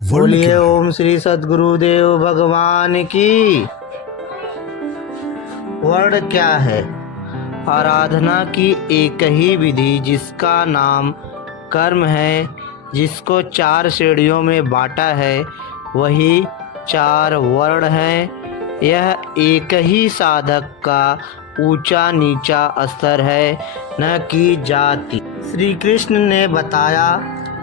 वर्ण बोलिए क्या है? ओम श्री सद्गुरुदेव भगवान की। वर्ण क्या है? आराधना की एक ही विधि जिसका नाम कर्म है, जिसको 4 श्रेणियों में बांटा है, वही 4 वर्ण हैं। यह एक ही साधक का ऊंचा नीचा स्तर है, न कि जाति। श्री कृष्ण ने बताया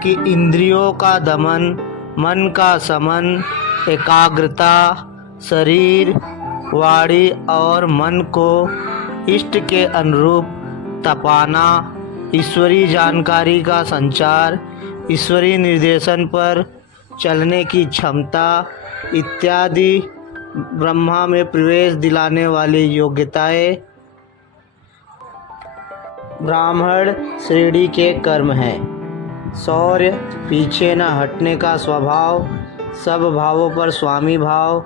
कि इंद्रियों का दमन, मन का समन, एकाग्रता, शरीर, वाणी और मन को इष्ट के अनुरूप तपाना, ईश्वरीय जानकारी का संचार, ईश्वरीय निर्देशन पर चलने की क्षमता इत्यादि ब्रह्मा में प्रवेश दिलाने वाली योग्यताएं ब्राह्मण श्रेणी के कर्म हैं। शौर्य, पीछे न हटने का स्वभाव, सब भावों पर स्वामी भाव,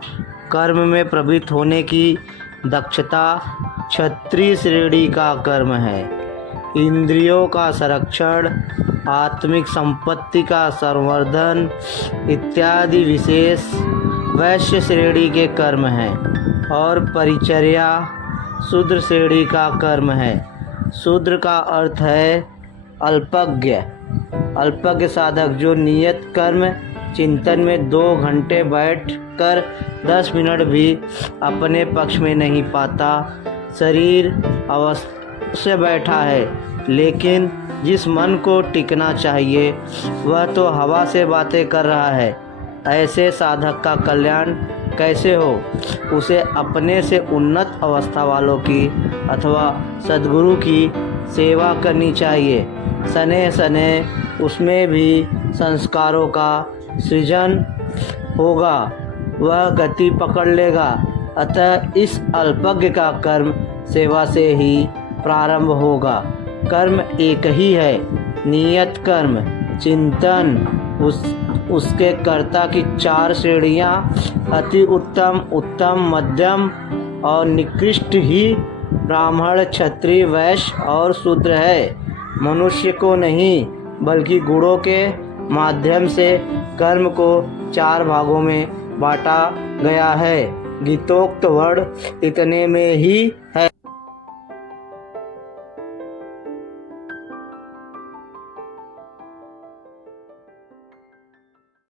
कर्म में प्रवृत्त होने की दक्षता क्षत्रिय श्रेणी का कर्म है। इंद्रियों का संरक्षण, आत्मिक संपत्ति का संवर्धन इत्यादि विशेष वैश्य श्रेणी के कर्म हैं। और परिचर्या शूद्र श्रेणी का कर्म है। शूद्र का अर्थ है अल्पज्ञ। अल्पज्ञ साधक जो नियत कर्म चिंतन में 2 घंटे बैठकर 10 मिनट भी अपने पक्ष में नहीं पाता। शरीर अवश्य बैठा है, लेकिन जिस मन को टिकना चाहिए वह तो हवा से बातें कर रहा है। ऐसे साधक का कल्याण कैसे हो? उसे अपने से उन्नत अवस्था वालों की अथवा सद्गुरु की सेवा करनी चाहिए। सने सने उसमें भी संस्कारों का सृजन होगा, वह गति पकड़ लेगा। अतः इस अल्पज्ञ का कर्म सेवा से ही प्रारंभ होगा। कर्म एक ही है, नियत कर्म, चिंतन, उसके कर्ता की 4 श्रेणियाँ अति उत्तम, उत्तम, मध्यम और निकृष्ट ही ब्राह्मण, क्षत्रिय, वैश्य और शूद्र है। मनुष्य को नहीं बल्कि गुणों के माध्यम से कर्म को 4 भागों में बांटा गया है। गीतोक्त वर्ण इतने में ही है।